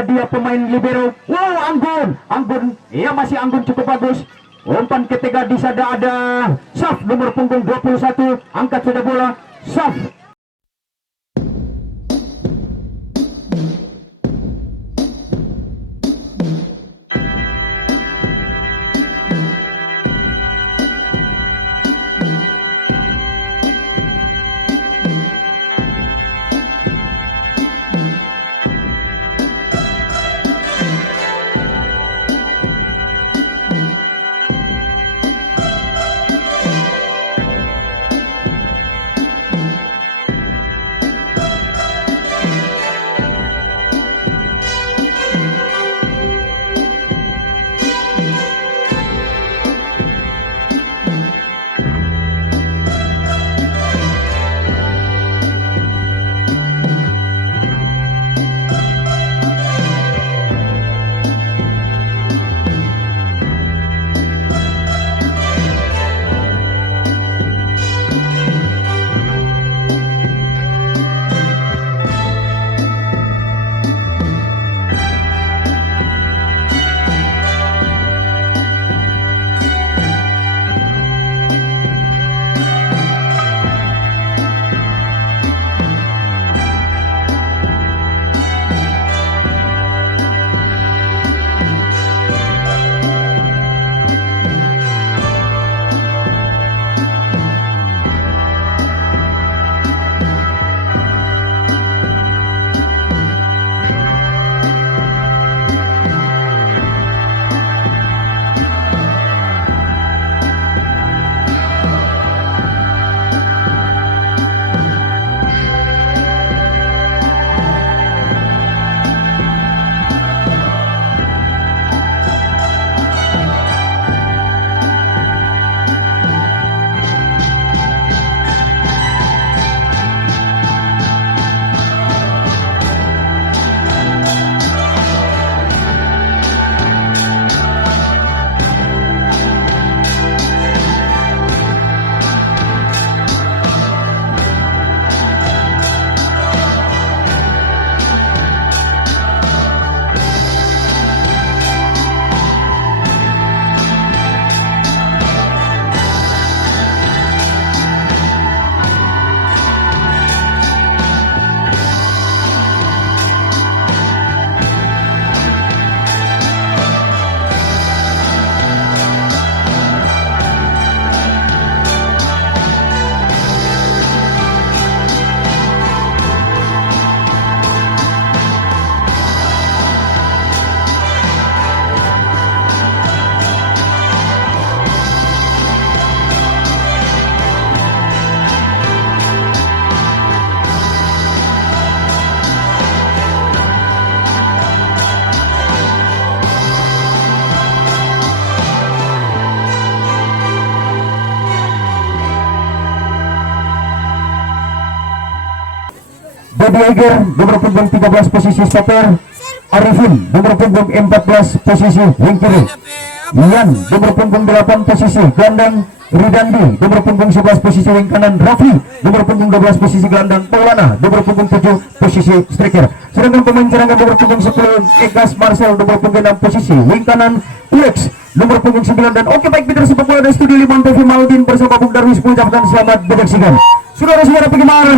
dia pemain libero. Wow, Anggun, ya masih Anggun cukup bagus. Umpan ketiga di sana ada Saf nomor punggung 21, angkat sudah bola Saf. Bobby Eger nomor punggung 13 posisi stopper, Arifin nomor punggung 14 posisi wing kiri, Ian nomor punggung 8 posisi gelandang, Ridandi nomor punggung 11 posisi wing kanan, Rafli nomor punggung 12 posisi gelandang, Maulana nomor punggung 7 posisi striker. Sedangkan pemain cadangan nomor punggung 10 Egas Marcel nomor punggung 6 posisi wing kanan, Ulex nomor punggung 9. Dan oke, baik Peter sepak bola dari studio Liman TV Maudin bersama Bung Darwis mengucapkan selamat menyaksikan. Saudara-saudara penggemar,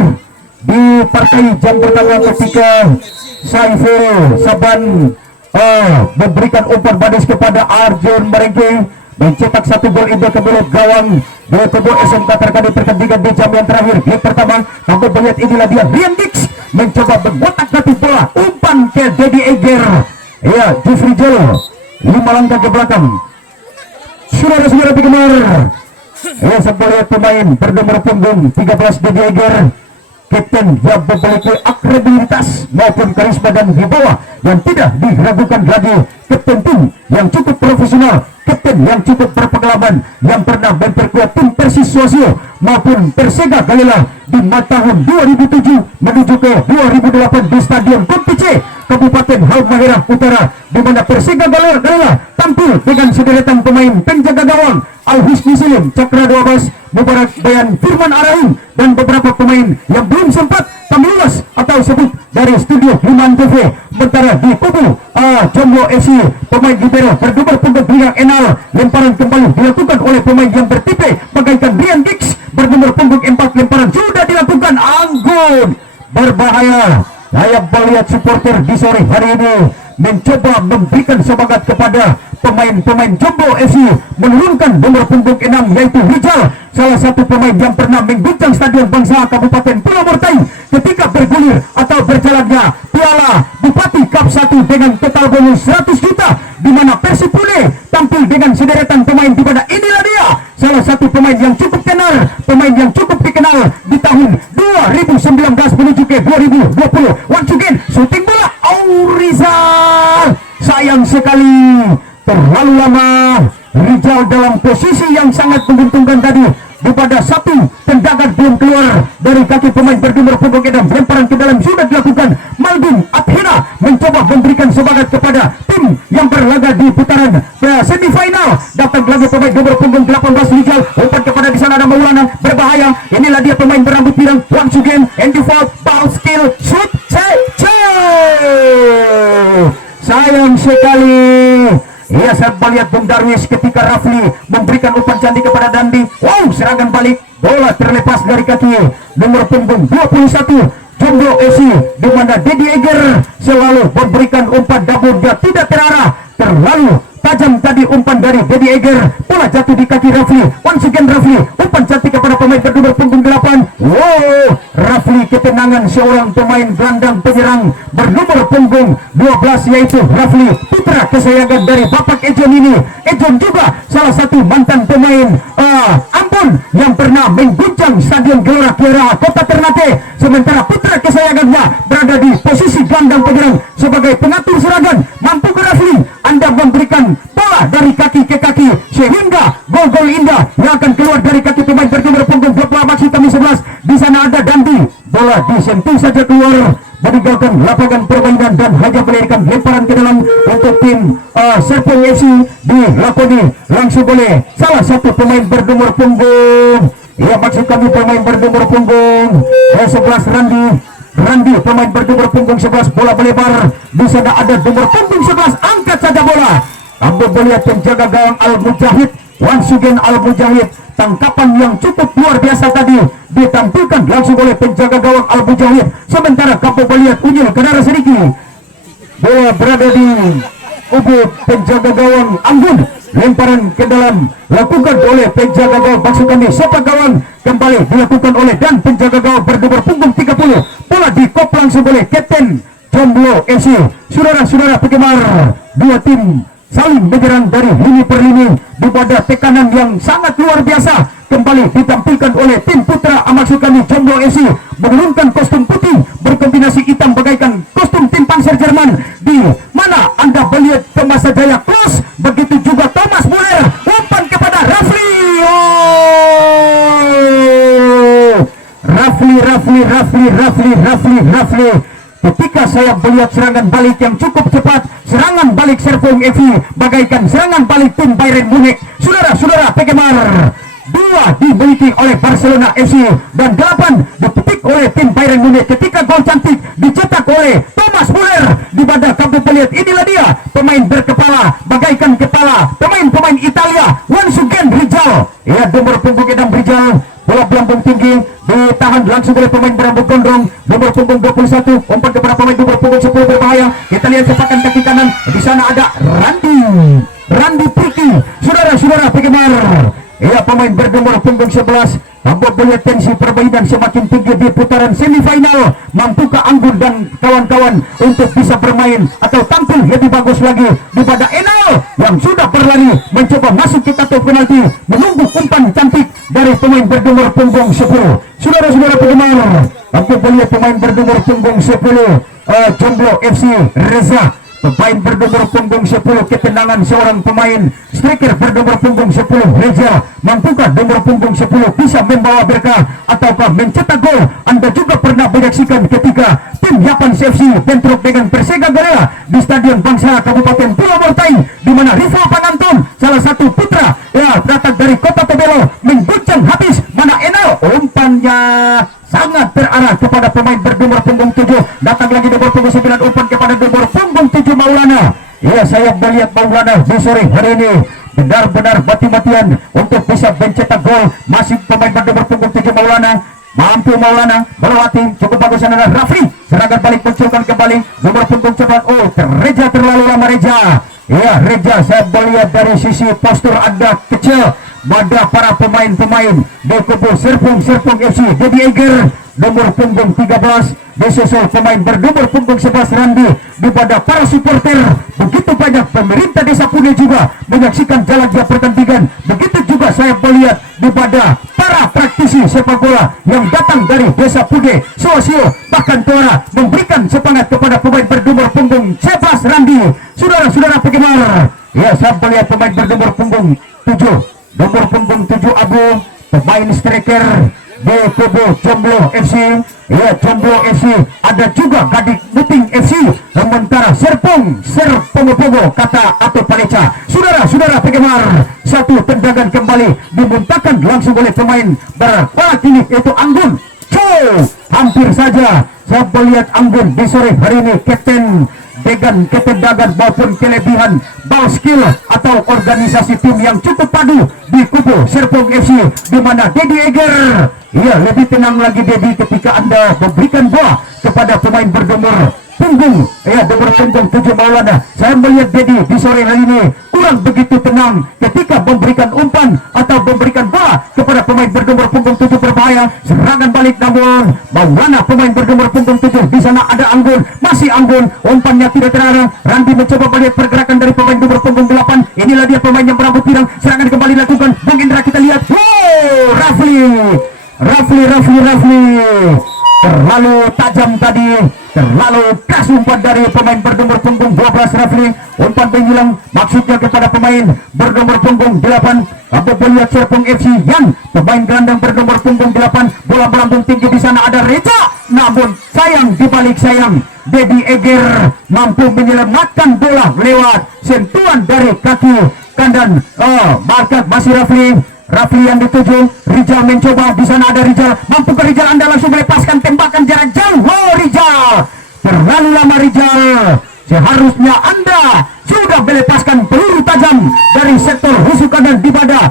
di partai jam pertama ketika Saiful Saban memberikan umpan baris kepada Arjun Marengke mencetak 1 gol indah ke mulut gawang dari tubuh SMK terkait pertandingan di jam yang terakhir game pertama. Namun melihat inilah dia Rian Dix mencoba mengotak-atik bola, umpan ke Dedi Eger, ya Jufri Jolo 5 langkah ke belakang. Saudara-saudara penggemar, ya sampai lihat pemain bernomor punggung 13 Dedi Eger, kapten yang memiliki akredibilitas maupun karisma dan wibawa yang tidak diragukan lagi, kapten tim yang cukup profesional, kapten yang cukup berpengalaman, yang pernah memperkuat tim Persis Suasio maupun Persega Galila di tahun 2007 menuju ke 2008 di Stadion Kompice Kabupaten Halmahera Utara, di mana Persega Galila tampil dengan sederetan pemain penjaga gawang Al-Hisni Silim, Cakra 12, Mubarak Bayan, Firman Arain, dan beberapa pemain yang belum sempat kami ulas atau sebut dari studio Liman TV. sementara di kubu Jomblo FC pemain libero bernomor punggung belakang Enal, lemparan kembali dilakukan oleh pemain yang bertipe bagaikan Rian Dix bernomor punggung 4, lemparan sudah dilakukan, Anggun berbahaya. Saya melihat supporter di sore hari ini mencoba memberikan semangat kepada pemain-pemain Jomblo FC menurunkan nomor punggung 6 yaitu Rizal, salah satu pemain yang pernah mengguncang Stadion Bangsa Kabupaten Pulau Mortai ketika bergulir atau berjalannya Piala Bupati Cup 1 dengan total bonus 100 juta, di mana Persib Pune tampil dengan sederetan pemain, di mana inilah dia salah satu pemain yang cukup tenar, pemain yang cukup dikenal di tahun 2019 menuju ke 2020. Once again shooting bola, Rizal, sayang sekali terlalu lama Rizal dalam posisi yang sangat menguntungkan tadi, daripada satu tendangan belum keluar dari kaki pemain bernomor punggung 6, lemparan ke dalam sudah dilakukan. Malbin Athena mencoba memberikan semangat kepada tim yang berlaga di putaran semifinal. Datang lagi pemain nomor punggung 18 Rizal, umpan kepada di sana ada Maulana, berbahaya. Inilah dia pemain berambut pirang, once again and default ball skill shoot, sayang sekali. Ia serba lihat Bung Darwis ketika Rafli memberikan umpan cantik kepada Dandi. Wow, serangan balik, bola terlepas dari kaki nomor punggung 21 Jomblo FC, di mana Dedi Eger selalu memberikan umpan namun dia tidak terarah, terlalu tajam tadi umpan dari Dedi Eger, bola jatuh di kaki Rafli. Once again Rafli, umpan cantik kepada pemain bernomor punggung 8. Wow, Rafli ketenangan seorang pemain gelandang penyerang bernomor punggung 12 yaitu Rafli, putra kesayangan dari Bapak Ejon ini. Ejon juga salah satu mantan pemain Ambon yang pernah mengguncang Stadion Gelora Kiara Kota Ternate, sementara putra kesayangannya berada di posisi gelandang penyerang sebagai pengatur serangan. Mampu ke Rafli Anda memberikan bola dari kaki ke kaki sehingga gol-gol indah yang akan keluar dari kaki pemain bernomor punggung 20 maksud kami 11. Di sana ada Dandi, bola disentuh saja keluar meninggalkan lapangan permainan dan hanya melahirkan lemparan ke dalam untuk tim Serpong FC. Dilakoni langsung oleh salah satu pemain bernomor punggung, ya maksud kami pemain bernomor punggung 11 Randi, pemain bernomor punggung 11, bola melebar. Di sana ada nomor punggung 11, angkat saja bola. Ambil melihat penjaga gawang Al-Mujahid, once again Al-Mujahid, tangkapan yang cukup luar biasa tadi ditampilkan langsung oleh penjaga gawang Al-Mujahid. Sementara kamu melihat Unyil Kenara sedikit, bola berada di kubu penjaga gawang Anggun, lemparan ke dalam lakukan oleh penjaga gawang maksud kami sepak gawang, kembali dilakukan oleh dan penjaga gawang bernomor punggung 30. Bola dikop langsung oleh Kapten Jomblo FC. Saudara-saudara penggemar, dua tim saling menyerang dari lini per lini di pada tekanan yang sangat luar biasa. Kembali ditampilkan oleh tim putra maksud kami Jomblo FC menurunkan kostum putih berkombinasi hitam bagaikan kostum tim Panzer Jerman, di mana Anda melihat Thomas Jaya Klos, begitu juga Thomas Muller, umpan kepada Rafli. Rafli. Ketika saya melihat serangan balik yang cukup cepat, serangan balik Serpong FC bagaikan serangan balik tim Bayern Munich. Saudara-saudara penggemar, 2 dimiliki oleh Barcelona FC dan 8 dipetik oleh tim Bayern Munich. Ketika gol cantik dicetak oleh Thomas Muller, di mana kamu melihat inilah dia pemain berkepala bagaikan kepala pemain Italia. Once again Rizal, ya nomor punggung 6 Rizal, bola melambung tinggi ditahan langsung oleh pemain berambut gondrong nomor punggung 21, umpan kepada pemain nomor punggung 10 berbahaya. Kita lihat sepakan kaki kanan, di sana ada Randi Priki. Saudara-saudara penggemar, ya pemain bernomor punggung 11, mampu melihat tensi permainan semakin tinggi di putaran semifinal. Mampukah Anggun dan kawan-kawan untuk bisa bermain atau tampil lebih bagus lagi daripada Enal yang sudah berlari mencoba masuk ke kotak penalti, menunggu umpan cantik dari pemain bernomor punggung 10. Saudara-saudara penggemar, mampu melihat pemain bernomor punggung 10 Jomblo FC Reza, pemain bernomor punggung 10, ketenangan seorang pemain striker bernomor punggung 10 Reza. Mampukah nomor punggung 10 bisa membawa berkah ataukah mencetak gol? Anda juga pernah menyaksikan ketika tim Yapan FC bentrok dengan Persega Gorea di Stadion Bangsa Kabupaten Pulau Mortai, di mana Rivo Pananton, salah satu putra ya datang dari Kota Tobelo, mengguncang habis, mana Enal umpannya sangat terarah kepada pemain bernomor punggung 7. Datang lagi nomor punggung 9, umpan kepada nomor punggung Maulana di sore hari ini benar-benar mati-matian untuk bisa mencetak gol. Masih pemain bernomor punggung 7 Maulana, mampu Maulana melewati, cukup bagus adalah Rafli, serangan balik munculkan kembali nomor punggung cepat. Oh, Reja terlalu lama Reja. Ya, Reja, saya melihat dari sisi postur Anda kecil pada para pemain-pemain di kubu Serpong FC. Dedi Eger nomor punggung 13 disusul pemain bernomor punggung 11 Randi. Di pada para supporter, begitu banyak pemerintah desa Pude juga menyaksikan jalannya pertandingan. Begitu juga saya melihat di pada para praktisi sepak bola yang datang dari desa Pude, Sosio, bahkan Tora memberikan semangat kepada pemain bernomor punggung 11 Randi. Saudara-saudara penggemar, ya, saya melihat pemain bernomor punggung 7, nomor punggung 7 Abu, pemain striker di kubu Jomblo FC. Ya, Jomblo FC, ada juga Gadik Muting FC, sementara Serpong kata atau Paleca. Saudara-saudara penggemar, satu tendangan kembali dimuntahkan langsung oleh pemain berkuat ini, yaitu Anggun. Hampir saja saya melihat Anggun di sore hari ini kapten dengan ketendangan maupun kelebihan ball skill atau organisasi tim yang cukup padu di kubu Serpong FC, di mana Dedi Eger, ya, lebih tenang lagi Dedi ketika Anda memberikan bola kepada pemain bernomor punggung, ya, nomor punggung 7 Maulana. Saya melihat Dedi di sore hari ini kurang begitu tenang ketika memberikan umpan atau memberikan bola kepada pemain bernomor punggung 7 berbahaya. Serangan balik namun Maulana, pemain bernomor punggung 7. Di sana ada Anggun, masih Anggun, umpannya tidak terarah. Randi mencoba melihat pergerakan dari pemain nomor punggung 8. Inilah dia pemain yang berambut pirang. Serangan kembali dilakukan. Bung Indra, kita lihat. Rafli terlalu tajam tadi, terlalu keras umpan dari pemain bernomor punggung 12 Rafli. Umpan menghilang maksudnya kepada pemain bernomor punggung 8 atau melihat Serpong FC yang pemain gelandang bernomor punggung 8. Bola melambung tinggi, di sana ada Reja, namun sayang, dibalik sayang Dedi Eger mampu menyelamatkan bola lewat sentuhan dari kaki kanan. Masih Rafli yang dituju. Rizal mencoba, di sana ada Rizal. Mampu ke Rizal, Anda langsung melepaskan tembakan jarak jauh. Oh, Rizal, terlalu lama Rizal. Seharusnya Anda sudah melepaskan peluru tajam dari sektor husuk kanan di pada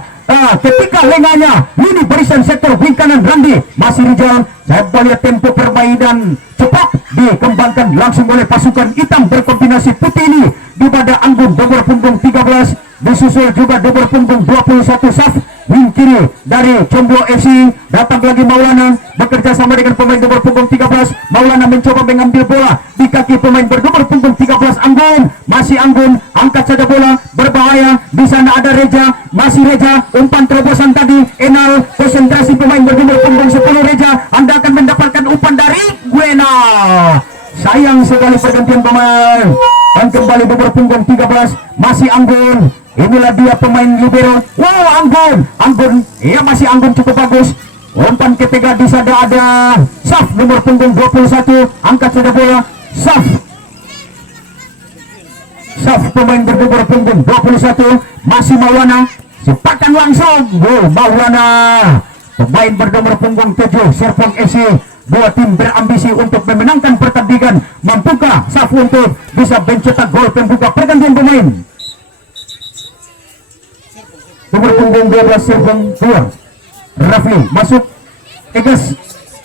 ketika lengahnya lini barisan sektor wing kanan Randi. Masih Rizal, saya melihat tempo permainan cepat dikembangkan langsung oleh pasukan hitam berkombinasi putih ini di pada Anggun nomor punggung 13, disusul juga nomor punggung 21 Saf wing kiri dari Jomblo FC. Datang lagi Maulana bekerja sama dengan pemain nomor punggung 13. Maulana mencoba mengambil bola di kaki pemain bernomor punggung 13 Anggun. Masih Anggun, angkat saja bola, berbahaya. Di sana ada Reja, masih Reja, umpan terobosan tadi. Enal, konsentrasi pemain bernomor punggung 10 Reja. Anda akan mendapatkan umpan dari Guena. Sayang sekali pergantian pemain. Dan kembali nomor punggung 13 masih Anggun. Inilah dia pemain libero. Wow, Anggun, ya, masih Anggun cukup bagus. Umpan ketiga di sana ada Saf nomor punggung 21. Angkat saja bola. Saf pemain bernomor punggung 21. Masih Maulana, sepakan langsung. Wow, Maulana, pemain bernomor punggung 7 Serpong FC. Dua tim berambisi untuk memenangkan pertandingan. Mampukah Saf untuk bisa mencetak gol pembuka pergantian pemain? Nomor punggung 12 Serpong keluar. Rafli masuk. Egas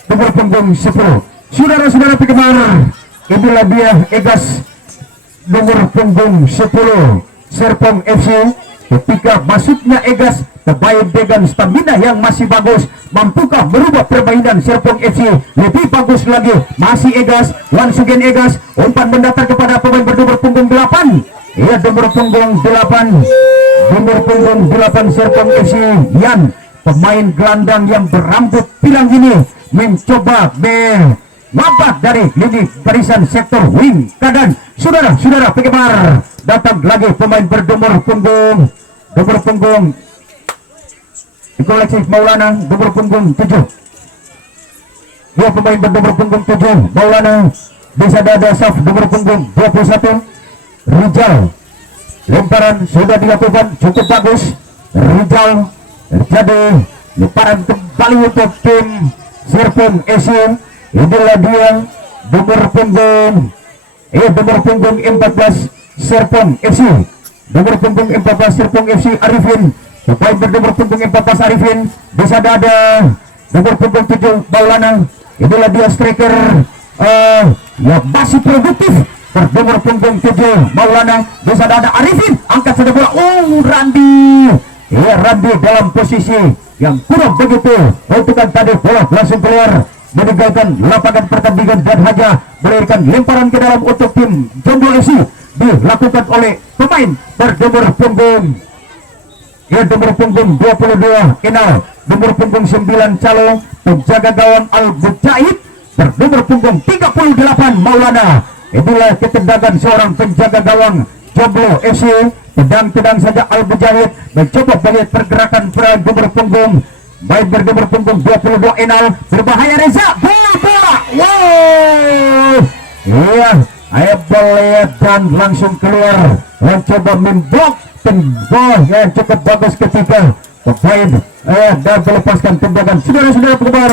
nomor punggung 10. Saudara-saudara penggemar, inilah dia Egas nomor punggung 10 Serpong FC. Ketika masuknya Egas, terbaik dengan stamina yang masih bagus, mampukah merubah permainan Serpong FC lebih bagus lagi? Masih Egas, langsung Egas, umpan mendatar kepada pemain bernomor punggung 8. Iya, nomor punggung 8 Serpong FC. Yan, pemain gelandang yang berambut pirang ini mencoba mengabad dari lini barisan sektor wing kanan. Saudara-saudara penggemar, datang lagi pemain bernomor punggung koleksi Maulana nomor punggung 7. Dua pemain bernomor punggung 7 Maulana. Bisa ada Saf nomor punggung 21. Rizal, lemparan sudah dilakukan cukup bagus. Rizal terjadi lemparan kembali untuk tim Serpong FC. Inilah dia nomor punggung 14 Serpong FC. nomor punggung 14 Serpong FC Arifin, pemain bernomor punggung 14 Arifin, bisa ada nomor punggung 7 Maulana. Inilah dia striker yang masih produktif bernomor punggung 7 Maulana. Bisa ada Arifin, angkat saja bola. Randi, ya Randi dalam posisi yang kurang begitu untukkan tadi, bola langsung keluar meninggalkan lapangan pertandingan dan hanya melahirkan lemparan ke dalam untuk tim Jomblo FC, dilakukan oleh pemain bernomor punggung nomor punggung 22 Inal, nomor punggung 9 Calo, penjaga gawang Al Mujahid, bernomor punggung 38 Maulana. Inilah ketendangan seorang penjaga gawang Jomblo FC. Tendang-tendang saja Al Mujahid mencoba melihat pergerakan nomor punggung main bernomor punggung 22 Inal, berbahaya Reza, bola, wow, iya, bola dan langsung keluar, mencoba memblok bola yang cukup bagus ketika pemain dan melepaskan tendangan. Saudara-saudara penggemar,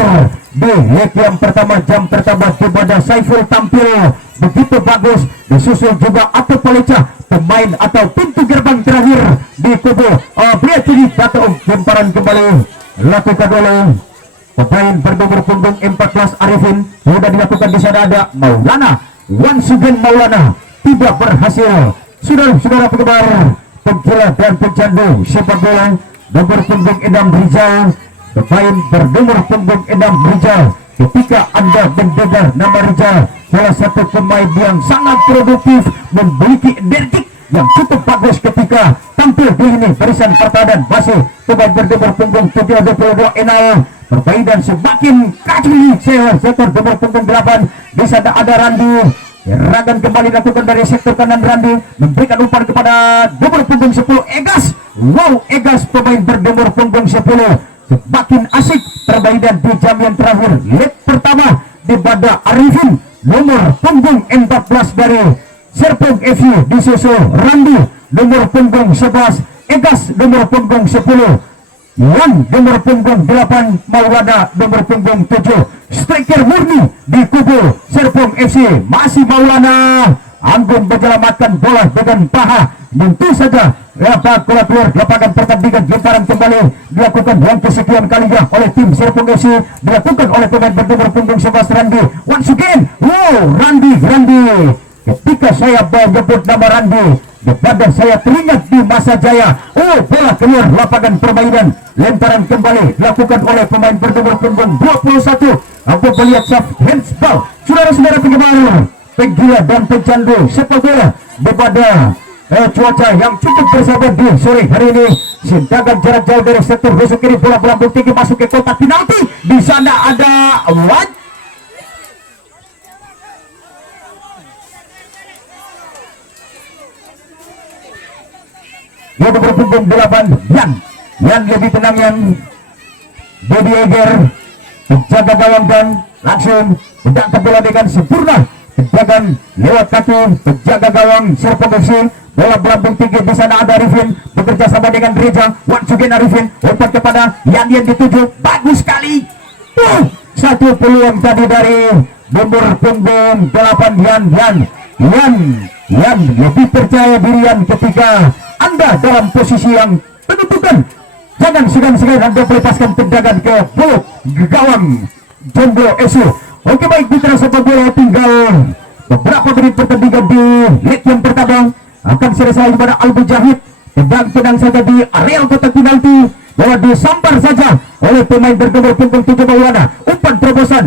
di leg yang pertama, jam pertama, di mana Saiful tampil begitu bagus, disusul juga Ato Poleca, pemain atau pintu gerbang terakhir di kubu Beatrice Batu. Lemparan kembali lakukan oleh pemain bernomor punggung 14 Arifin, sudah dilakukan di sana ada Maulana, once again Maulana tidak berhasil. Saudara-saudara penggemar, penggila dan pencandu sepak bola, nomor punggung 6 Rizal, pemain bernomor punggung 6 Rizal. Ketika Anda mendengar nama Rizal, salah satu pemain yang sangat produktif, memiliki energi yang cukup bagus ketika tampil di ini barisan pertahanan, masih pemain bernomor punggung 22 Enal. Perbaikan semakin kacau sektor nomor punggung 8, di sana ada Randi. Serangan kembali dilakukan dari sektor kanan, Randi memberikan umpan kepada nomor punggung 10 Egas. Wow, Egas pemain bernomor punggung 10 semakin asik perbaikan di jam yang terakhir leg pertama, di pada Arifin nomor punggung 14 dari Serpong FC, disusul Randi nomor punggung 11, Egas nomor punggung 10, yang nomor punggung 8 Maulana nomor punggung 7. Striker murni di kubu Serpong FC masih Maulana, anggun menyelamatkan bola dengan paha, tentu saja bola keluar lapangan pertandingan. Lemparan kembali dilakukan yang kesekian kalinya oleh tim Serpong FC, dilakukan oleh pemain bernomor punggung 11 Randi. Once again, wow, Randi. Ketika saya menyebut nama Randi, kepada saya teringat di masa jaya. Bola keluar lapangan permainan. Lemparan kembali dilakukan oleh pemain bernomor punggung 21. Aku melihat soft handsball. Saudara-saudara penggemar, penggila dan pencandu sepak bola, daripada cuaca yang cukup bersahabat di sore hari ini, tendangan jarak jauh dari sektor rusuk kiri, bola melambung tinggi masuk ke kotak penalti. Di sana ada yang nomor punggung 8 yang lebih tenang, yang Body Eger, penjaga gawang, dan langsung menangkap bola dengan sempurna. Tendangan lewat kaki penjaga gawang Serpong FC, bola melambung tinggi. Di sana ada Arifin bekerja sama dengan Reza. Once again Arifin umpan kepada Yan dituju, bagus sekali. Satu peluang tadi dari nomor punggung 8 Yan lebih percaya diri ketika Anda dalam posisi yang menentukan. Jangan segan-segan Anda melepaskan tendangan ke mulut gawang Jomblo FC. Oke, baik, mitra sepak bola, tinggal beberapa menit pertandingan di leg yang pertama akan selesai pada Al Mujahid. Tenang saja di areal kotak penalti, bola disambar saja oleh pemain bernomor punggung 7 Maulana. Umpan terobosan,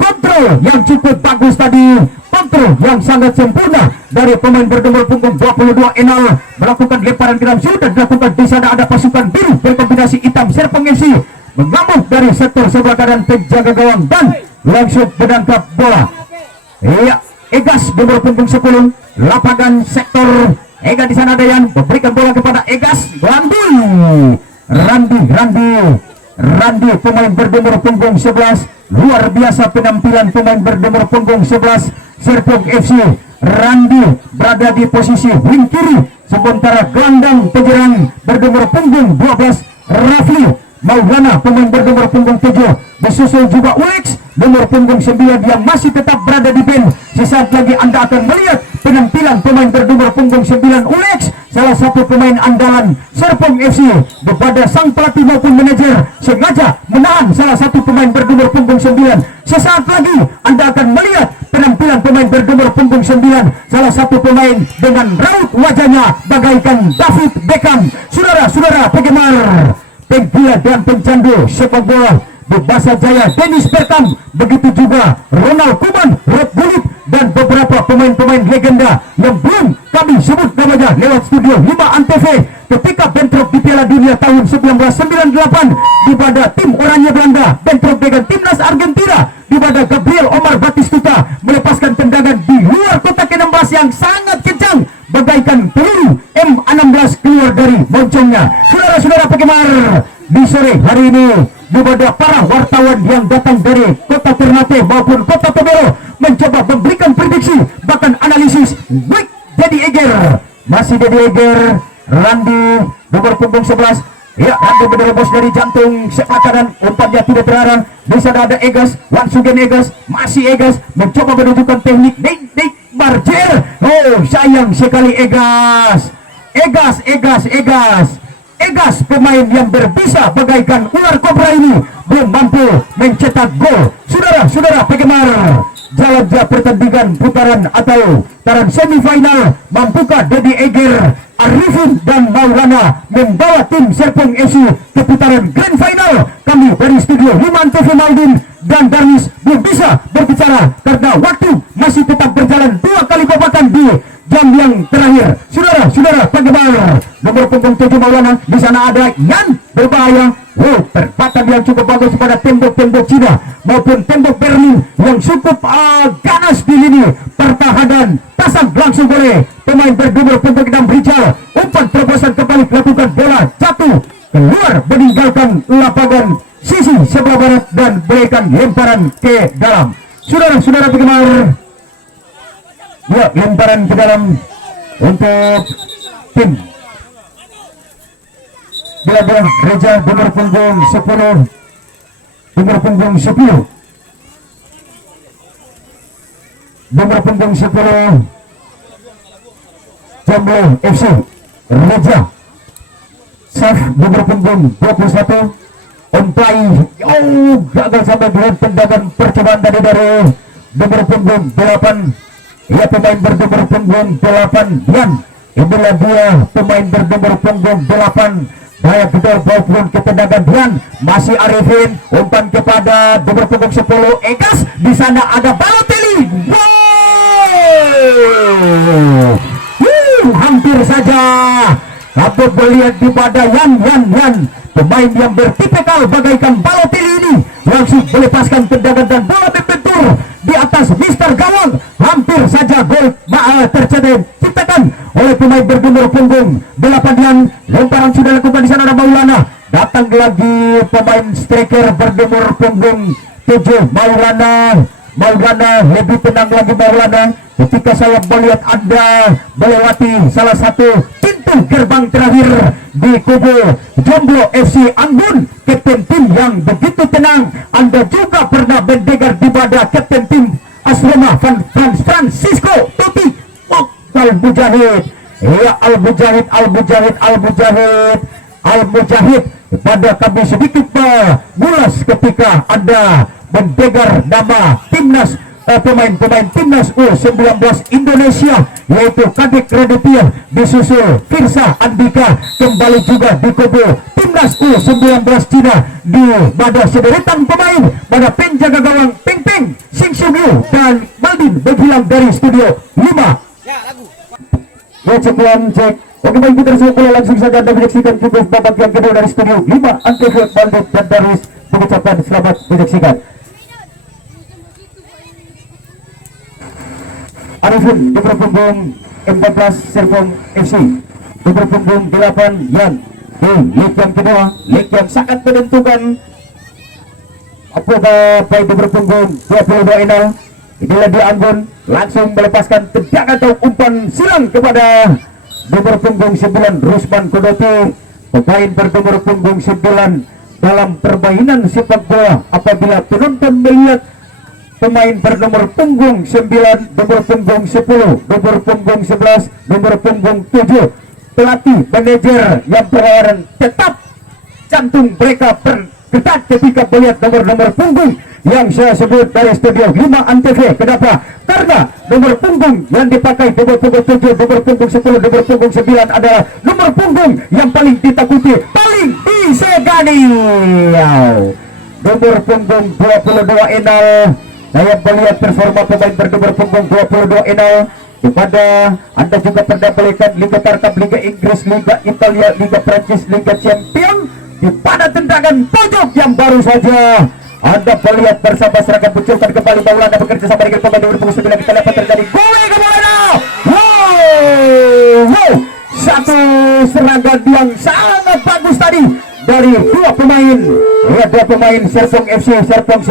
kontrol yang cukup bagus tadi, kontrol yang sangat sempurna dari pemain bernomor punggung 22 Enal, melakukan lemparan ke dalam, sudah dilakukan. Di sana ada pasukan biru berkombinasi hitam Serpong FC mengamuk dari sektor sebelah kanan penjaga gawang dan langsung menangkap bola. Egas nomor punggung 10, lapangan sektor Ega. Di sana ada yang memberikan bola kepada Egas. Randi pemain bernomor punggung 11, luar biasa penampilan pemain bernomor punggung 11 Serpong FC. Randi berada di posisi wing kiri, sementara gelandang penyerang bernomor punggung 12 Rafli Maulana, pemain bernomor punggung 7, disusul juga Ulex nomor punggung 9 yang masih tetap berada di bench. Sesaat lagi Anda akan melihat penampilan pemain bernomor punggung 9 Ulex salah satu pemain andalan Serpong FC kepada sang pelatih maupun manajer sengaja menahan salah satu pemain bernomor punggung 9. Sesaat lagi Anda akan melihat penampilan pemain bernomor punggung 9, salah satu pemain dengan raut wajahnya bagaikan David Beckham. Saudara-saudara penggemar penggila dan pencandu sepak bola di Bahasa Jaya, Dennis Bergkamp, begitu juga Ronald Koeman, Rob Gullit, dan beberapa pemain-pemain legenda yang belum kami sebut namanya lewat studio 5 Antv ketika bentrok di Piala Dunia tahun 1998 di mana tim Oranye Belanda bentrok dengan timnas Argentina, di mana Gabriel Omar Batistuta melepaskan tendangan di luar kotak 16 yang sangat kencang bagaikan peluru M16 keluar dari moncongnya. Saudara-saudara penggemar, di sore hari ini di mana para wartawan yang datang dari kota Ternate maupun kota Tobelo mencoba memberikan prediksi bahkan analisis baik Dedi Eger, masih Dedi Eger, Randy nomor punggung 11. Ya, Randy menerobos dari jantung sebelah kanan, umpannya tidak terarah. Di sana ada Egas, Wansugen Egas, masih Egas mencoba menunjukkan teknik Nick Barjer. Oh, sayang sekali Egas. Egas pemain yang berbisa bagaikan ular kobra ini belum mampu mencetak gol. Saudara-saudara penggemar, jalannya pertandingan putaran atau putaran semifinal, mampukah Dedi Eger, Arifin dan Maulana membawa tim Serpong FC ke putaran grand final? Kami dari studio 5 TV Maldin dan Darwis belum bisa berbicara karena waktu masih tetap berjalan 2 kali babatan di jam yang terakhir. Saudara-saudara penggemar, nomor punggung 7 Maulana, di sana ada Yan berbahaya. Wow, perempatan yang cukup bagus pada tembok-tembok Cina maupun tembok Berlin yang cukup ganas di lini pertahanan. Pasang langsung oleh pemain bernomor punggung 6 Rijal. Umpan terobosan kembali melakukan bola jatuh keluar meninggalkan lapangan sisi sebelah barat dan berikan lemparan ke dalam. Saudara-saudara penggemar, ya, lemparan ke dalam untuk tim Bila Reja nomor punggung 10, nomor punggung 10, nomor punggung 10 Jomblo FC Reja. Saf nomor punggung 21 Ontai. Oh, gagal sampai dengan tendangan percobaan dari nomor punggung 8. Ya, pemain bernomor punggung 8 Dian. Inilah dia pemain bernomor punggung 8. Daya gedor maupun ketendangan Dian. Masih Arifin, umpan kepada nomor punggung 10 Egas. Di sana ada Balotelli. Wow! Hampir saja dapat melihat di pada Yan. Pemain yang bertipikal bagaikan Balotelli ini langsung melepaskan tendangan dan bola berbentur di atas Mister Gawang. Hampir saja gol terciptakan oleh pemain bernomor punggung 8 Yan. Lemparan sudah dilakukan di sana ada Maulana. Datang lagi pemain striker bernomor punggung 7 Maulana lebih tenang lagi Maulana. Ketika saya melihat Anda melewati salah satu pintu gerbang terakhir di kubu Jomblo FC Anggun, kapten tim yang begitu tenang. Anda juga pernah mendengar di mana kapten tim Asrama Francisco Totti Al-Mujahid. Ya, Al-Mujahid. Pada kami sedikit mengulas ketika Anda mendengar nama timnas pemain-pemain timnas U19 Indonesia, yaitu Kadek Raditya disusul Firsa Andika, kembali juga di kubu timnas U19 Cina di pada sederetan pemain pada penjaga gawang Peng Peng, Sing Sung Yu dan Maldin menghilang dari studio 5. Ya, cek. Oke, baik, kita boleh langsung saja Anda menyaksikan kickoff babak yang kedua dari studio 5 Antv Maldin dan Darwis mengucapkan selamat menyaksikan. Arifin nomor punggung 14 Serpong FC, nomor punggung 8 Yan. Leg yang kedua, leg yang sangat menentukan. Apakah baik nomor punggung 22 Inal, inilah dia Anggun langsung melepaskan tendangan atau umpan silang kepada nomor punggung 9 Rusman Kodoti, pemain bernomor punggung 9 dalam permainan sepak bola. Apabila penonton melihat pemain bernomor punggung 9, nomor punggung 10, nomor punggung 11, nomor punggung 7 pelatih, manajer yang berlawanan tetap jantung mereka bergetar ketika melihat nomor-nomor punggung yang saya sebut dari studio 5 Antv. Kenapa? Karena nomor punggung yang dipakai nomor punggung 7, nomor punggung 10, nomor punggung 9 adalah nomor punggung yang paling ditakuti, paling disegani. Nomor punggung 22 Enal. Saya melihat performa pemain bernomor punggung 22 Enal, kepada Anda juga pernah melihat Liga Tarkam, Liga Inggris, Liga Italia, Liga Prancis, Liga Champion. Di pada tendangan pojok yang baru saja Anda melihat bersama serangan munculkan kembali Maulana bekerja sama dengan pemain nomor punggung 9. Kita dapat terjadi gol ke Maulana. Wow, satu serangan yang sangat bagus tadi dari dua pemain, dua pemain Serpong FC, Serpong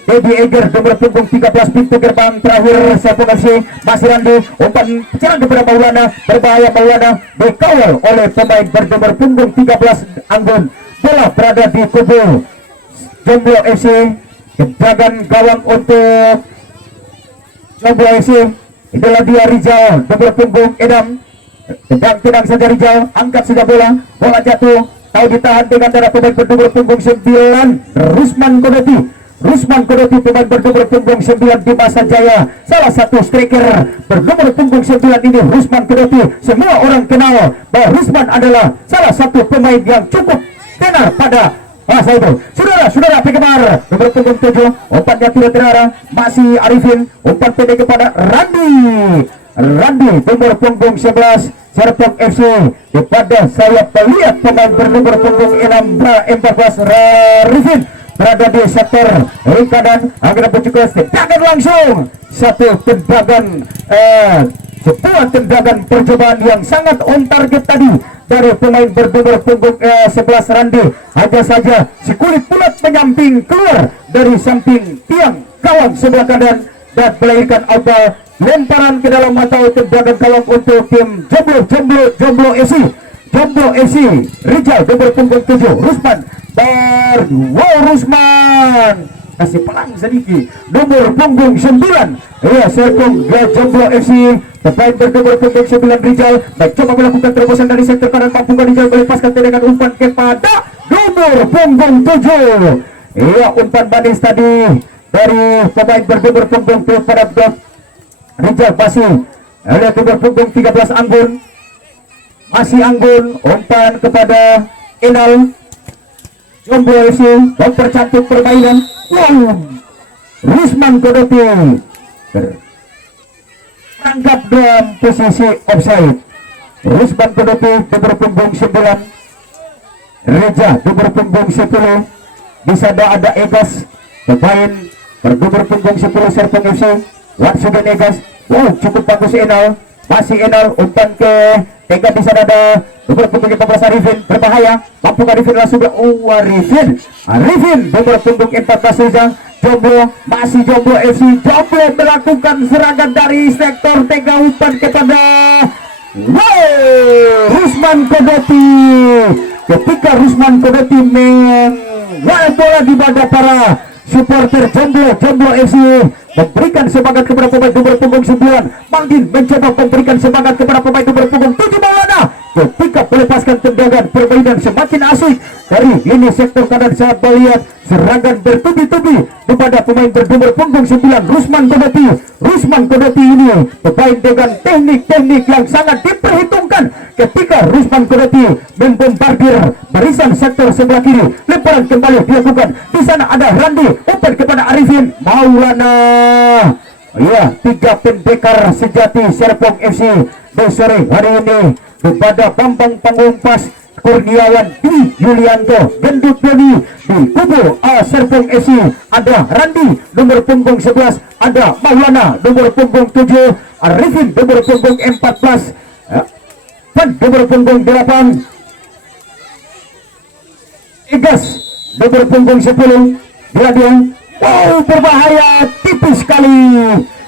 Dedi Eger nomor punggung 13 pintu gerbang terakhir Serpong FC. Masih Randi, umpan pecahan kepada Maulana, berbahaya Maulana, dikawal oleh pemain bernomor punggung 13 Anggun. Bola berada di kubu Jomblo FC, tendangan gawang untuk Jomblo FC. Itulah dia Rizal nomor punggung Edam, tenang saja Rizal, angkat saja bola jatuh, tahu ditahan dengan darah pemain bernomor punggung 9 Rusman Kodoti pemain bernomor punggung 9 di Masa Jaya, salah satu striker bernomor punggung 9 ini Rusman Kodoti. Semua orang kenal bahwa Rusman adalah salah satu pemain yang cukup tenar pada masa itu. Saudara penggemar nomor punggung 7, umpannya tidak terarah, masih Arifin, umpan pendek kepada Randi nomor punggung 11 Serpong FC. Kepada saya melihat pemain bernomor punggung 14 Arifin berada di sektor kanan, agar bercukup tendangan langsung, satu tendangan sebuah tendangan percobaan yang sangat on target tadi dari pemain bernomor punggung 11 Randi. Hanya saja si kulit bulat menyamping keluar dari samping tiang gawang sebelah kanan dan melahirkan awal lemparan ke dalam mata tendangan gawang untuk tim Jomblo FC. Rizal nomor punggung 7 Rusman kasih pelang sedikit nomor punggung 9 Serpong Jomblo FC. Pemain bernomor punggung 9 Rizal mencoba melakukan terobosan dari sektor kanan, mampu Rizal melepaskan tendangan umpan kepada nomor punggung 7. Umpan manis tadi dari pemain bernomor punggung 7 pada Rizal. Masih lihat nomor punggung 13 Anggun, masih Anggun, umpan kepada Enal Jomblo FC mempercantik permainan. Rusman Kodoti terangkap dalam posisi offside. Rusman Kodoti nomor punggung 9, Reja nomor punggung 10. Di sana ada Egas, pemain bernomor punggung 10 Serpong FC. Once again Egas, cukup bagus Enal, masih Enal, umpan ke Tega. Di sana ada nomor punggung 15 Arifin, berbahaya, mampu Arifin langsung Arifin nomor punggung 14 Rizal. Jomblo, masih Jomblo FC. Jomblo melakukan serangan dari sektor Tega, umpan kepada Rusman Kodoti. Ketika Rusman Kodoti menguasai bola di badan para supporter Jomblo FC, memberikan semangat kepada pemain nomor punggung 9. Mangin mencoba memberikan semangat kepada pemain nomor punggung 7 Maulana. Ketika melepaskan tendangan, permainan semakin asik dari ini sektor kanan. Saya melihat serangan bertubi-tubi kepada pemain bernomor punggung 9 Rusman Kodoti ini pemain dengan teknik yang sangat diperhitungkan. Ketika Rusman Kodoti membombardir barisan sektor sebelah kiri, lemparan kembali dilakukan. Di sana ada Randi, umpan kepada Arifin, Maulana. Tiga pendekar sejati Serpong FC di sore hari ini kepada Bambang Pangumpas, Kurniawan di Yulianto, Gendut Doni. Di kubu Serpong FC ada Randi nomor punggung 11, ada Maulana nomor punggung 7, Arifin nomor punggung 14, dan nomor punggung 8 Egas nomor punggung 10 Gladion. Berbahaya, tipis sekali.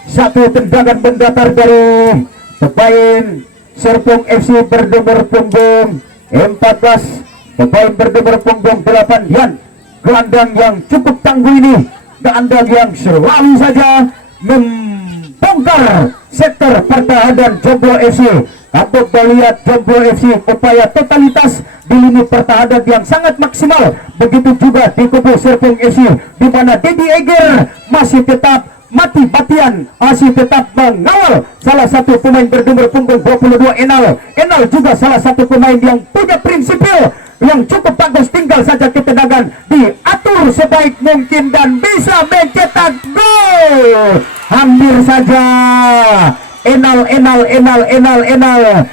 Satu tendangan mendatar dari pemain Serpong FC bernomor punggung 14, pemain bernomor punggung 8 Yan. Gelandang yang cukup tangguh ini, gelandang yang selalu saja bongkar sektor pertahanan Jomblo FC. Untuk melihat Jomblo FC upaya totalitas di lini pertahanan yang sangat maksimal. Begitu juga di kubu Serpong FC, di mana Dedi Eger masih tetap mati-matian, masih tetap mengawal salah satu pemain bernomor punggung 22 Enal juga salah satu pemain yang punya prinsipil yang cukup bagus, tinggal saja ketenangan diatur sebaik mungkin dan bisa mencetak gol. Hampir saja Enal.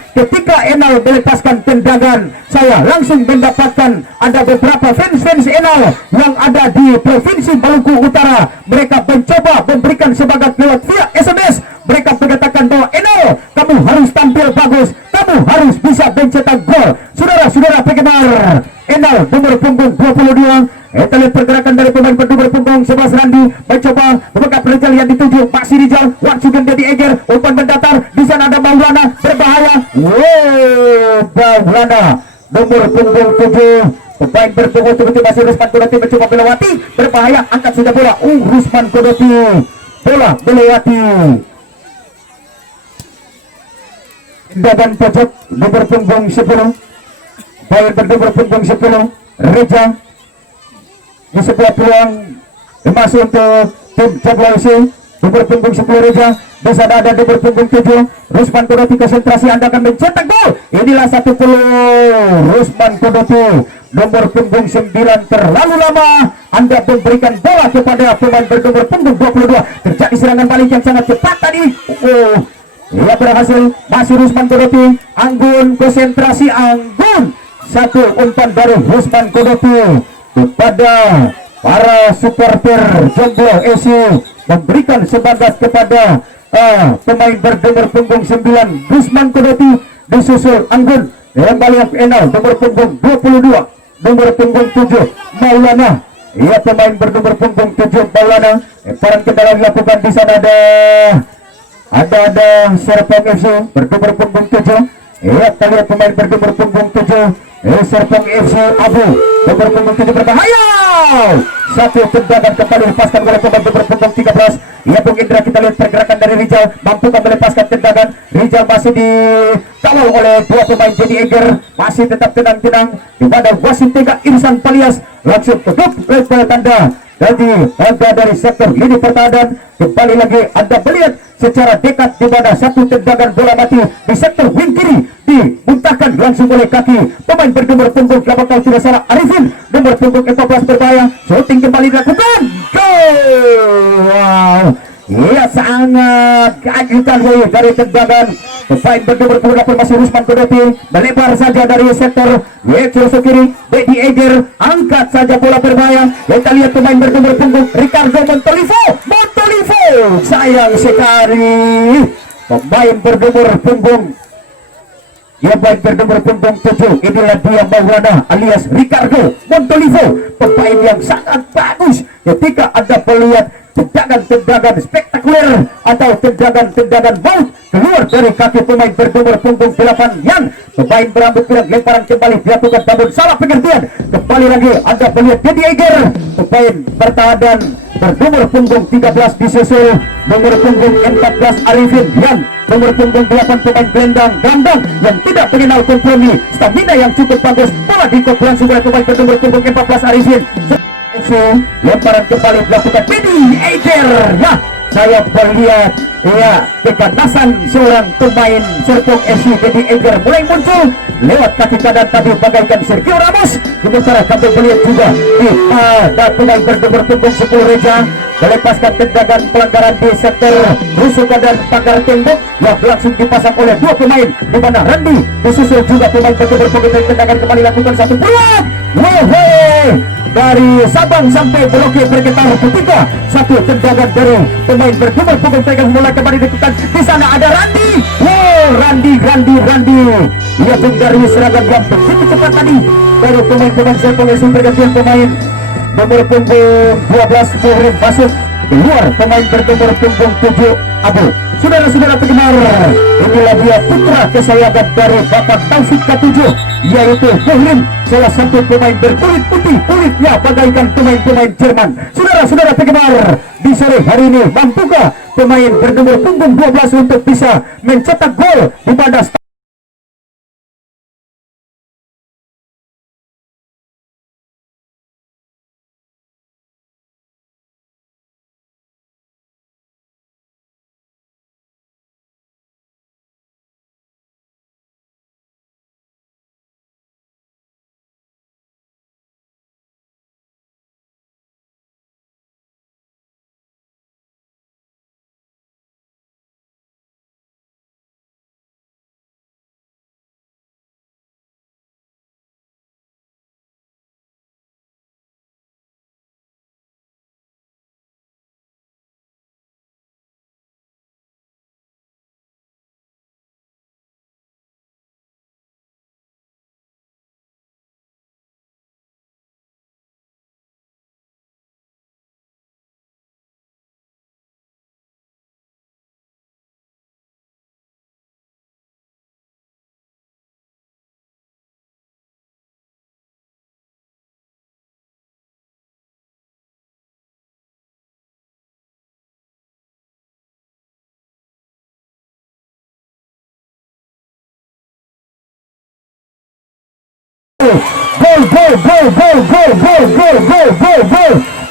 Ketika Enal melepaskan tendangan, saya langsung mendapatkan ada beberapa fans Enal yang ada di Provinsi Maluku Utara. Mereka mencoba memberikan semangat lewat via SMS. Mereka mengatakan bahwa Enal, kamu harus tampil bagus, kamu harus bisa mencetak gol. Saudara-saudara penggemar, Enal nomor punggung 22. Kita lihat pergerakan dari pemain bernomor punggung 11 Randi mencoba membuka Rizal yang dituju Maxi Rizal, Watsugen Dedi Eger, umpan mendatar, di sana ada Maulana berbahaya. Maulana nomor punggung 7, pemain berpunggung 7 masih Rusman Kodoti mencoba melewati, berbahaya, angkat sudah bola. Rusman Kodoti, bola melewati. Tendangan pojok nomor punggung 10, pemain bernomor punggung 10 Reja di sebelah peluang masuk untuk tim Jomblo FC. Nomor punggung 10 Reja, di sana ada nomor punggung 7 Rusman Kodoti. Konsentrasi, Anda akan mencetak gol. Inilah satu peluang Rusman Kodoti nomor punggung 9. Terlalu lama Anda memberikan bola kepada pemain bernomor punggung 22. Terjadi serangan balik yang sangat cepat tadi. Ia berhasil, masih Rusman Kodoti. Anggun, konsentrasi Anggun. Satu umpan dari Rusman Kodoti kepada para supporter Jomblo FC, memberikan semangat kepada pemain bernomor punggung 9 Rusman Kodoti, disusul Anggun, kembali Enal nomor punggung 22, nomor punggung 7 Maulana. Ia pemain bernomor punggung 7 Maulana. Lemparan ke dalam dilakukan, di sana ada Serpong FC bernomor punggung 7. Ia terlihat pemain bernomor punggung 7 Serpong FC Abu nomor punggung 7 berbahaya. Satu tendangan kembali lepaskan oleh pemain nomor punggung 13. Ia Bung Indra, kita lihat pergerakan dari Rizal, mampukah melepaskan tendangan. Rizal masih dikawal oleh dua pemain Dedi Eger, masih tetap tenang-tenang di mana wasit tega Irsan Palias langsung tutup lebar tanda. Jadi Anda dari sektor lini pertahanan, kembali lagi Anda melihat secara dekat di mana satu tendangan bola mati di sektor wing kiri dimuntahkan langsung oleh kaki pemain bernomor punggung 8 kalau tidak salah Arifin, nomor punggung 14 berbahaya. Shooting kembali dilakukan, gol. Wow, ia sangat keajukan dari tendangan pemain bernomor punggung 8 masih Rusman Kodoti, melebar saja dari sektor Yekyoso kiri. Dedi Eger angkat saja bola berbahaya. Kita lihat pemain bernomor punggung Ricardo Montolivo, sayang sekali pemain bernomor punggung bernomor punggung 7. Inilah dia Maulana alias Ricardo Montolivo, pemain yang sangat bagus. Ketika Anda melihat tendangan-tendangan spektakuler atau tendangan-tendangan maut keluar dari kaki pemain bernomor punggung 8 yang pemain berambut pirang, lemparan kembali dilakukan namun salah pengertian. Kembali lagi Anda melihat Dedi Eger, pemain pertahanan bernomor punggung 13, disusul nomor punggung 14 Arifin, yang nomor punggung 8 pemain gelandang yang tidak mengenal kompromi, stamina yang cukup bagus. Bola dikompensasi oleh pemain bernomor punggung 14 Arifin. Lemparan kembali dilakukan Dedi Eger. Ya, saya melihat keganasan seorang pemain Serpong FC Dedi Eger mulai muncul lewat kaki kanan tadi bagaikan Sergio Ramos. Sementara kami melihat juga ada pemain bernomor punggung 10 Reja melepaskan tendangan pelanggaran di sektor rusukan dan pagar tembok yang langsung dipasang oleh dua pemain, di mana Randi disusul juga pemain bernomor punggung. Tendangan kembali lakukan satu peluang. Dari Sabang sampai Merauke bergetar ketika satu tendangan dari pemain bernomor punggung pegang mulai kembali dilakukan. Di sana ada Randi. Randi. Ia pun dari serangan yang begitu cepat tadi dari pemain-pemain Serpong FC. Pergantian pemain nomor punggung 12 Muhrim masuk, keluar pemain bernomor punggung 7 Abu. Saudara-saudara penggemar, inilah dia putra kesayangan dari Bapak Taufik K7, yaitu Muhrim, salah satu pemain berkulit putih, kulitnya bagaikan pemain-pemain Jerman. Saudara-saudara penggemar, di sore hari ini mampukah pemain bernomor punggung 12 untuk bisa mencetak gol di pada gol.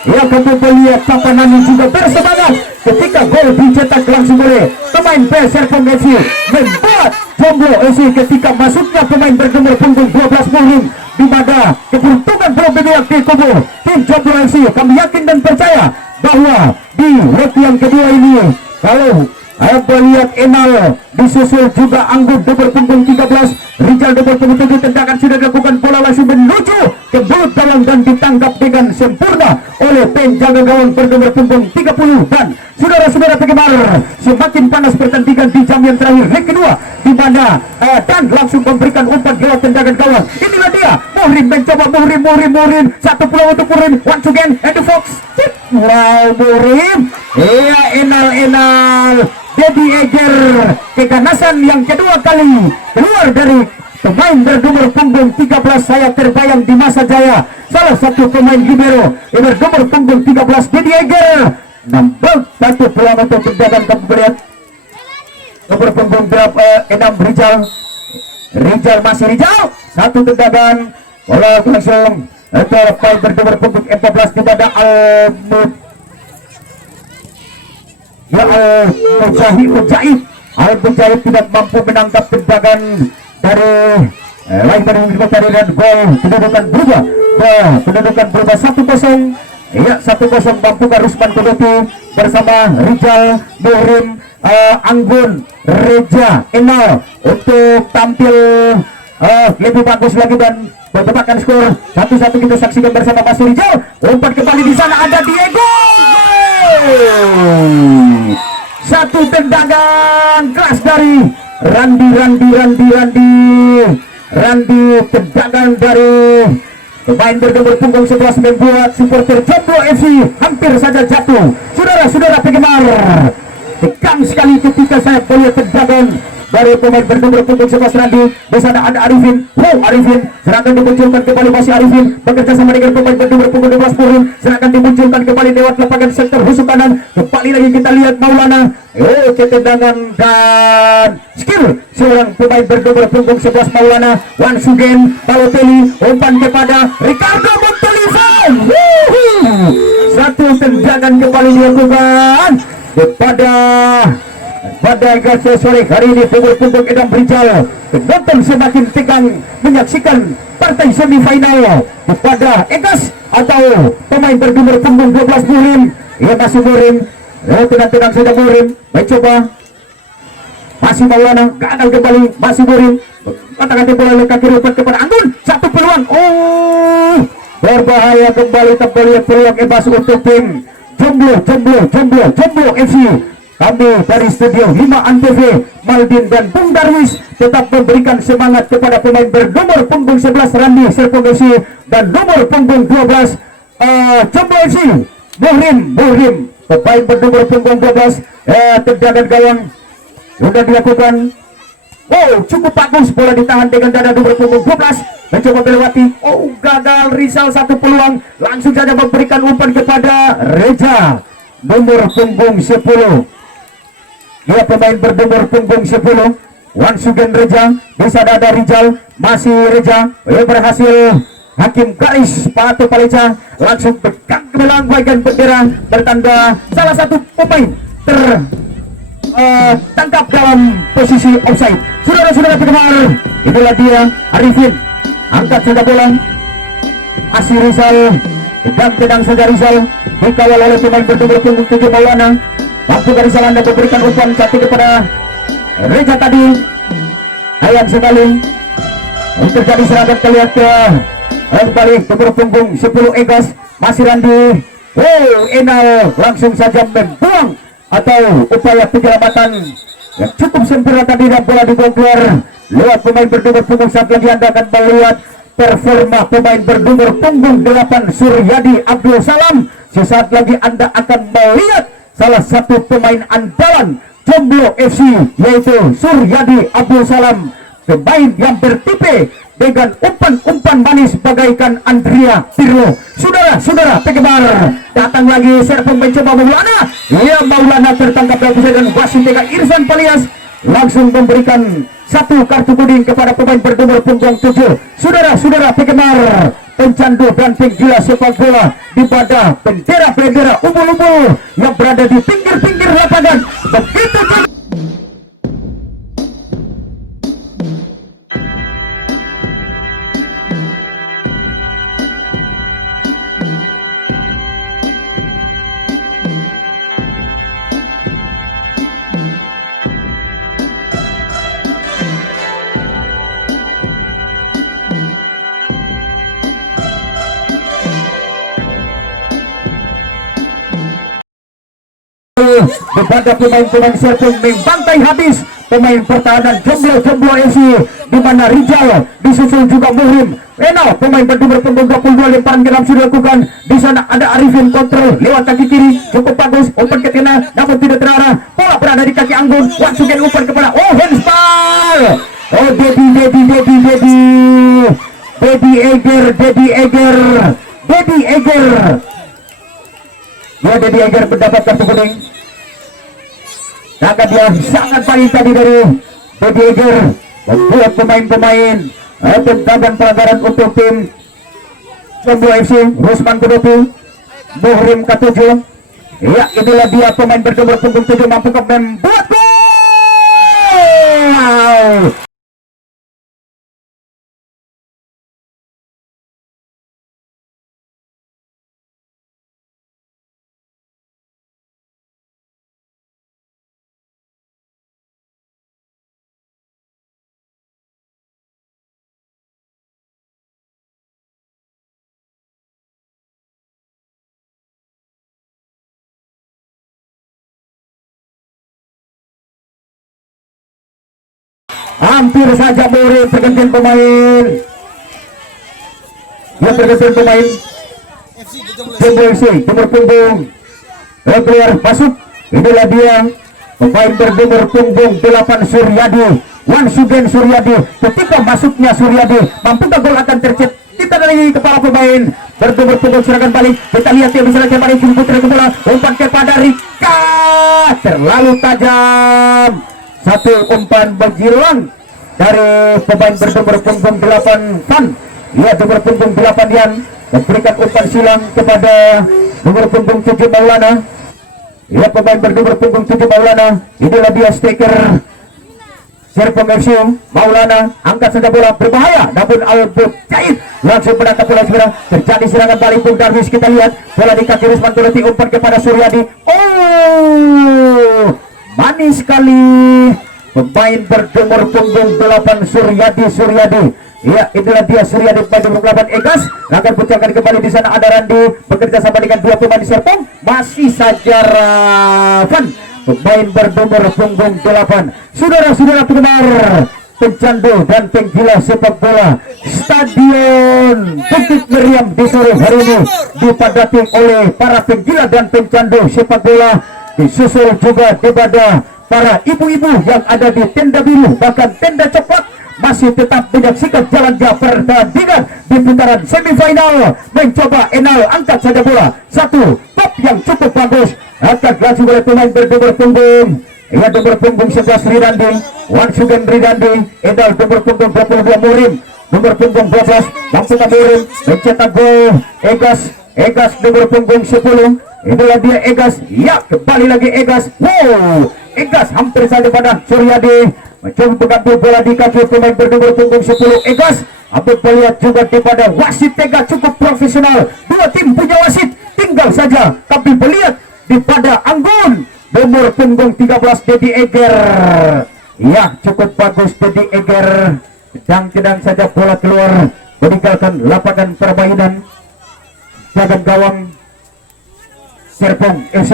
Ya, kemudian lihat papanan juga bersemangat ketika gol dicetak langsung oleh pemain Serpong FC, membuat Jomblo FC ketika masuknya pemain bernomor punggung 12 Muhrim, di mana keberuntungan belum berpihak di kubu tim Jomblo FC. Kami yakin dan percaya bahwa di leg yang kedua ini, kalau melihat Enal disusul juga Anggun nomor punggung 13, Rizal nomor punggung 7, tendangan sudah dilakukan, bola langsung menuju ke mulut gawang dan ditangkap dengan sempurna oleh penjaga gawang bernomor punggung 30. Dan saudara-saudara penggemar, semakin panas pertandingan di jam yang terakhir leg kedua, di mana dan langsung memberikan umpan lewat tendangan gawang. Inilah dia Muhrim mencoba, Muhrim satu peluang untuk Muhrim, once again and the Fox. Wow, Muhrim, iya, Enal Dedi Eger, keganasan yang kedua kali keluar dari pemain bernomor punggung 13. Saya terbayang di masa jaya salah satu pemain libero bernomor punggung 13 Dedi Eger nambah satu peluang untuk tendangan. Kamu melihat nomor punggung 6 Rizal masih Rizal, satu tendangan, bola langsung untuk pemain bernomor punggung 14 di pada Al-Mujahid tidak mampu menangkap tendangan dari lain dari dan gol. Kedudukan berubah 1-0. Ya, 1-0 mampukah Rusman Kodoti bersama Rizal, Muhrim, Anggun, Reja, Enal untuk tampil lebih bagus lagi dan bertebakan skor 1-1. Kita saksikan bersama Mas Rizal, umpan kembali di sana, ada Diego. Satu tendangan keras dari Randi, tendangan dari pemain bernomor punggung 11 membuat supporter Jomblo FC hampir saja jatuh. Saudara-saudara penggemar, tegang sekali ketika saya melihat tendangan dari pemain bernomor punggung 11 Randi. Di sana ada Arifin, serangan dimunculkan kembali, masih Arifin bekerja sama dengan pemain bernomor punggung 12 Muhrim, serangan dimunculkan kembali lewat lapangan sektor husuk kanan. Kembali lagi kita lihat Maulana, tendangan dan skill seorang pemain bernomor punggung 11 Maulana. Once again Balotelli, umpan kepada Ricardo Montolivo. Satu tendangan kembali dilakukan kepada sore hari ini. Punggung 6 Rizal, penonton semakin tegang menyaksikan partai semifinal kepada Egas atau pemain bernomor punggung 12 Muhrim. Ya, masih Muhrim, tenang saja Muhrim mencoba, masih Maulana, gagal kembali, masih Muhrim, kata-kata bola oleh kaki rumput kepada Anggun, satu peluang, berbahaya kembali. Terlihat peluang Ebas untuk tim Jomblo FC. Kami dari studio 5 Antv, Maldin dan Bung Darwis tetap memberikan semangat kepada pemain bernomor punggung 11 Randi Serpong FC dan nomor punggung 12 Jomblo FC. Muhrim, pemain bernomor punggung 12, tendangan gawang sudah dilakukan. Cukup bagus, bola ditahan dengan dada nomor punggung 12, mencoba melewati, gagal. Rizal satu peluang, langsung saja memberikan umpan kepada Reja nomor punggung 10. Dia pemain bernomor punggung 10. Once again Reja, bisa ada Rizal, masih Reja, berhasil Hakim garis sepatu Paleca langsung pegang kebelang bagian bendera bertanda salah satu pemain tertangkap dalam posisi offside. Saudara-saudara penggemar, itulah dia Arifin angkat saja bola. Masih Rizal, pedang saja Rizal, dikawal oleh pemain bernomor punggung 7 Maulana. Waktu Rizal Anda memberikan umpan satu kepada Reja tadi. Ayat sekali untuk jadi serangan kalian ke balik nomor punggung 10 Egas, masih Randi. Enal langsung saja membuang atau upaya penyelamatan yang cukup sempurna tadi dan bola dibuang keluar lewat pemain bernomor punggung. Saat lagi Anda akan melihat performa pemain bernomor punggung 8 Suryadi Abdul Salam. Sesaat lagi Anda akan melihat salah satu pemain andalan Jomblo FC, yaitu Suryadi Abdul Salam, pemain yang bertipe dengan umpan-umpan manis bagaikan Andrea Pirlo. Saudara-saudara penggemar, datang lagi serve mencoba Maulana. Ya, Maulana tertangkap dalam dan wasit dengan Irfan Palias langsung memberikan satu kartu kuning kepada pemain bernomor punggung 7. Saudara-saudara penggemar, pencandu dan penggila sepak bola di pada bendera-bendera umbul-umbul yang berada di pinggir-pinggir lapangan. Begitu juga kepada pemain-pemain serpong membantai habis pemain pertahanan Jomblo FC, di mana Rizal disusul juga Muhrim. Enal pemain bernomor punggung 22 lemparan ke dalam sudah dilakukan. Di sana ada Arifin kontrol lewat kaki kiri, cukup bagus, umpan ke tengah namun tidak terarah. Bola berada di kaki Anggun, Watsuken umpan kepada handball. Dedi Eger. Ya, Dedi Eger mendapat kartu kuning. Maka dia sangat baik tadi dari Dedi Eger membuat pemain-pemain tentangan pelanggaran untuk tim Jomblo FC. Rusman Kudopi, Muhrim K7. Ya, inilah dia pemain bernomor punggung 7 mampu membuat gol. Hampir saja Muhrim pergantian pemain. Ya, pergantian pemain Jomblo FC nomor punggung keluar masuk. Inilah dia pemain bernomor punggung 8 Suryadi, Wansugen Suryadi. Ketika masuknya Suryadi, mampukah gol akan tercipta? Kita dari kepala pemain bernomor punggung serangan balik. Kita lihat dia bisa lagi balik putra ke bola, umpan kepada Rika, terlalu tajam. Satu umpan menjilang dari pemain bernomor punggung 8 Fan. Ya, nomor punggung 8 Yan memberikan umpan silang kepada nomor punggung 7 Maulana. Ya, pemain bernomor punggung 7 Maulana. Inilah dia stiker Serpong FC. Maulana angkat saja bola, berbahaya namun Albert Jahit langsung menangkap bola. Segera terjadi serangan balik Bung Darwis. Kita lihat bola di kaki Rusman Turati, umpan kepada Suryadi. Manis sekali pemain bernomor punggung 8 Suryadi. Ya, inilah dia Suryadi pemain nomor 8 Egas. Akan puncangkan kembali. Di sana ada Randi bekerja sama dengan dua pemain di Serpong. Masih saja Ravan pemain bernomor punggung 8. Saudara-saudara penggemar, pencandu dan penggila sepak bola, Stadion Bukit Meriam di sore hari ini dipadati oleh para penggila dan pencandu sepak bola. Disusul juga kepada para ibu-ibu yang ada di tenda biru bahkan tenda coklat masih tetap menyaksikan jalannya pertandingan di putaran semifinal. Mencoba Enal angkat saja bola, satu top yang cukup bagus akan dilakukan oleh pemain bernomor punggung Ia nomor punggung 11 Ridandi, once again Ridandi, Edal nomor punggung 22 Murim, nomor punggung 12 langsung Murim mencetak gol. Egas nomor punggung 10, itulah dia Egas, ya kembali lagi Egas. Wow, Egas hampir saja pada Suryadi mencoba mengambil bola di kaki pemain bernomor punggung 10 Egas. Abang melihat juga daripada wasit Tega cukup profesional. Dua tim punya wasit, tinggal saja kami melihat daripada Anggun nomor punggung 13 Dedi Eger. Ya, cukup bagus Dedi Eger. Sedang saja bola keluar meninggalkan lapangan permainan. Jaga gawang Serpong FC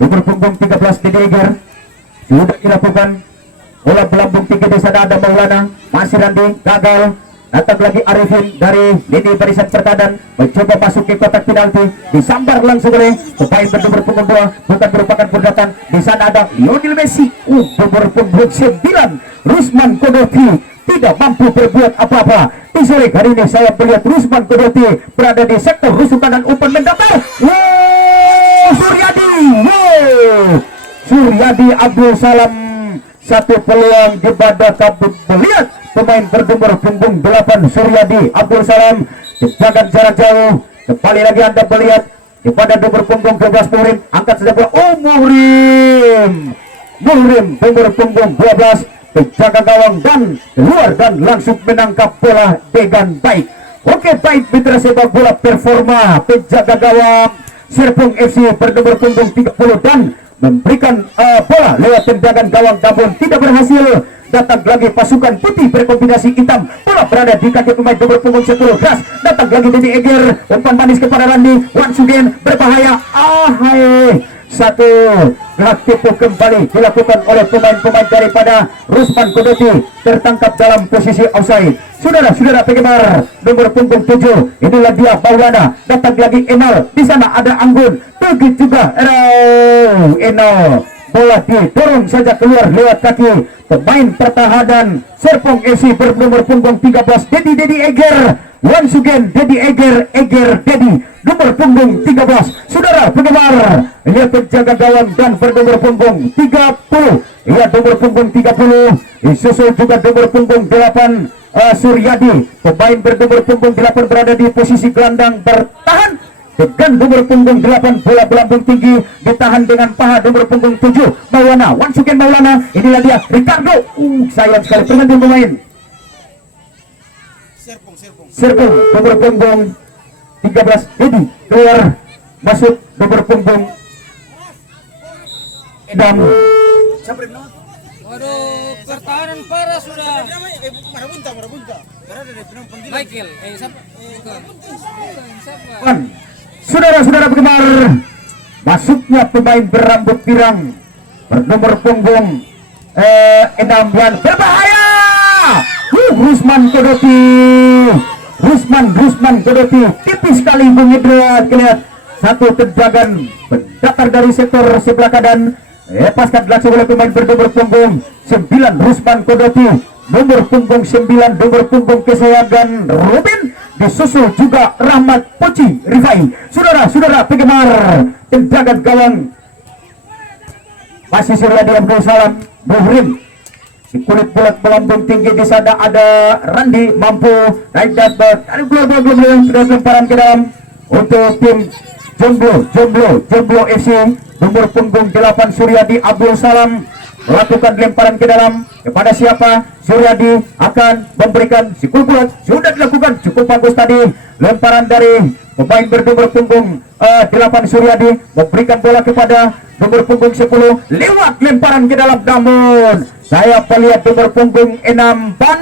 nomor punggung 13 Dedi Eger sudah dilakukan. Bola melambung tinggi di sana, ada Maulana, masih Randi, gagal. Datang lagi Arifin dari lini barisan pertahanan, mencoba masuk ke kotak penalti, disambar langsung oleh pemain bernomor punggung 2, bukan merupakan perdatan. Di sana ada Lionel Messi, nomor punggung 9 Rusman Kodoti, tidak mampu berbuat apa-apa. Di sore hari ini saya melihat Rusman Kodoti berada di sektor rusukan dan umpan mendatar. Suryadi Abdul Salam, satu peluang di badak kabut melihat pemain bernomor punggung 8 Suryadi Abdul Salam jaga jarak jauh. Kembali lagi Anda melihat kepada nomor punggung 12 Murim, angkat saja bola. Murim nomor punggung 12 penjaga gawang dan keluar dan langsung menangkap bola dengan baik. Oke, baik mitra sepak bola performa penjaga gawang Serpong FC bernomor punggung 30 dan memberikan bola lewat tendangan gawang, namun tidak berhasil. Datang lagi pasukan putih berkombinasi hitam, bola berada di kaki pemain nomor punggung 10 gas. Datang lagi Dedi Eger, umpan manis kepada Randi, once again berbahaya. Satu tipu kembali dilakukan oleh pemain-pemain daripada Rusman Kodoti, tertangkap dalam posisi offside. Saudara-saudara penggemar nomor punggung 7, inilah dia Maulana. Datang lagi Enal, di sana ada Anggun, begitu juga Enal. Bola didorong saja keluar lewat kaki pemain pertahanan Serpong FC bernomor punggung 13 Dedi Eger. Once again Dedi Eger Dedi nomor punggung 13. Saudara penggemar, ia penjaga gawang dan bernomor punggung 30. Ia nomor punggung 30 disusul juga nomor punggung 8 Suryadi. Pemain bernomor punggung 8 berada di posisi gelandang bertahan. Dengan nomor punggung 8 bola melambung tinggi ditahan dengan paha nomor punggung 7 Maulana. Once again Maulana, inilah dia Ricardo. Sayang sekali pergantian pemain. Serpong nomor punggung 13 Dedi keluar, masuk nomor punggung Edam. Waduh, pertahanan parah sudah. Marabunta. Michael, siapa? Saudara-saudara penggemar, masuknya pemain berambut pirang bernomor punggung 6 yang berbahaya. Rusman Kodoti tipis sekali mengidrat, kelihatan satu tendangan mendatar dari sektor sebelah kanan, lepaskan langsung oleh pemain bernomor punggung 9 Rusman Kodoti, nomor punggung 9 nomor punggung kesayangan Robin, disusul juga Rahmat Poci Rifai. Saudara-saudara penggemar, tendangan gawang masih Suryadi Abdul Salam, Muhrim di kulit bulat melambung tinggi. Di sana ada Randi, mampu naik dan ada belum lemparan ke dalam untuk tim Jomblo FC nomor punggung 8 Suryadi Abdul Salam melakukan lemparan ke dalam kepada siapa? Suryadi akan memberikan sikul bulat, sudah dilakukan cukup bagus tadi lemparan dari pemain bernomor punggung 8 Suryadi, memberikan bola kepada nomor punggung 10 lewat lemparan ke dalam, namun saya melihat nomor punggung 6 Ban,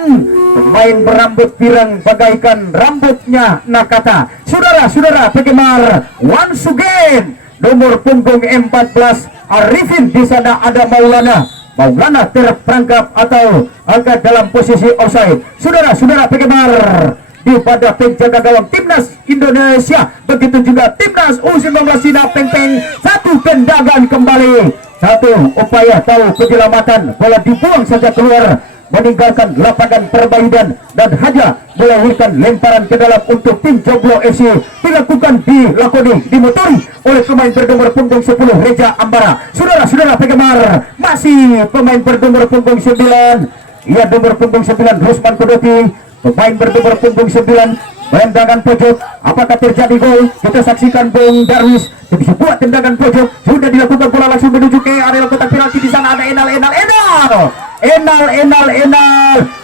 pemain berambut pirang bagaikan rambutnya Nakata. Saudara-saudara penggemar, once again nomor punggung 14 Arifin, di sana ada Maulana terperangkap atau angkat dalam posisi offside. Saudara-saudara penggemar, di pada penjaga gawang timnas Indonesia, begitu juga timnas U19 Sina Peng-Peng, satu tendangan kembali, satu upaya tahu penyelamatan, bola dibuang saja keluar meninggalkan lapangan perbaikan dan hanya melahirkan lemparan ke dalam untuk tim Jomblo FC. Dilakoni dimotori oleh pemain bernomor punggung 10 Reja Ambara. Saudara-saudara penggemar, masih pemain bernomor punggung 9, ia nomor punggung 9 Rusman Kodoti, pemain bernomor punggung 9 tendangan pojok. Apakah terjadi gol? Kita saksikan Bung Darwis sebuah tendangan pojok, sudah dilakukan bola langsung menuju ke area kotak penalti. Di sana ada Enal,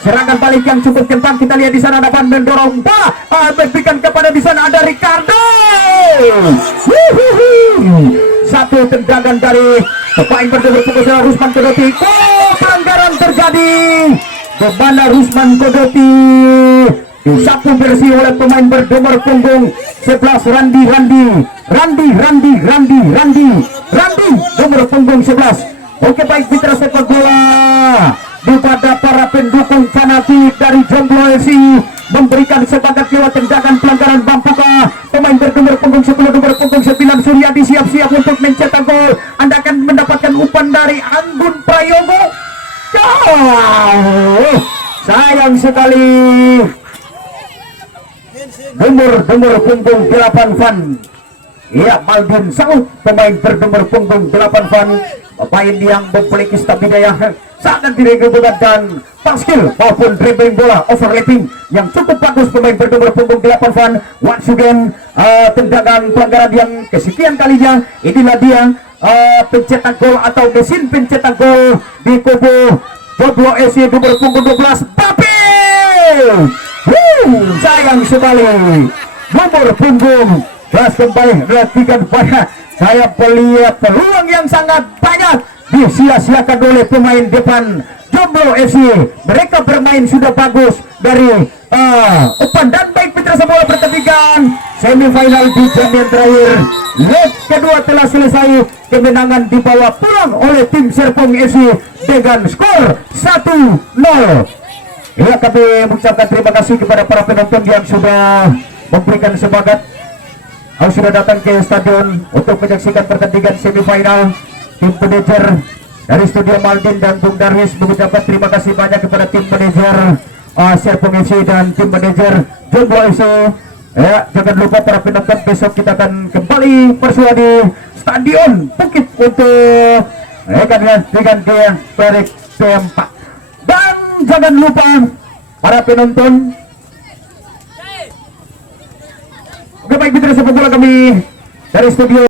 serangan balik yang cukup kencang. Kita lihat di sana ada Van mendorong bola, berikan kepada di sana ada Ricardo. Satu tendangan dari pemain bernomor punggung 9 Rusman Kodoti. Pelanggaran terjadi di mana Rusman Kodoti disapu bersih oleh pemain bernomor punggung 11 Randi nomor punggung 11. Oke, baik, mitra sepak bola kepada para pendukung fanatik dari Jomblo FC memberikan semangat lewat tendangan pelanggaran Bampuka. Pemain bernomor punggung 10 nomor punggung 9 Suryadi siap-siap untuk mencetak gol. Anda akan mendapatkan umpan dari Anggun Prayogo. Sayang sekali. Nomor punggung 8 Van, ya, Maldin Saud, pemain bernomor punggung 8 Van, pemain yang memiliki stamina sangat diregukan dan skill maupun dribbling bola overlapping yang cukup bagus. Pemain bernomor punggung 8 Van once again, tendangan pelanggaran yang kesekian kalinya. Inilah dia pencetak gol atau mesin pencetak gol di kubu Jomblo FC nomor punggung 12 Bape. Sayang sekali, nomor punggung 12 kembali melakukan banyak. Saya melihat peluang yang sangat banyak disia-siakan oleh pemain depan Jomblo FC. Mereka bermain sudah bagus dari umpan dan baik, mitra sepak bola pertandingan semifinal di jam yang terakhir. Leg kedua telah selesai, kemenangan dibawa pulang oleh tim Serpong FC dengan skor 1-0. Ya, kami mengucapkan terima kasih kepada para penonton yang sudah memberikan semangat, sudah datang ke stadion untuk menyaksikan pertandingan semifinal. Tim manajer dari Studio Maldin dan Bung Darwis mengucapkan terima kasih banyak kepada tim manajer Serpong FC dan tim manajer Jomblo FC. Ya, jangan lupa para penonton, besok kita akan kembali bersua di Stadion Bukit untuk dengan tarik keempat. Dan jangan lupa para penonton, oke, baik, mitra sepak bola kami dari studio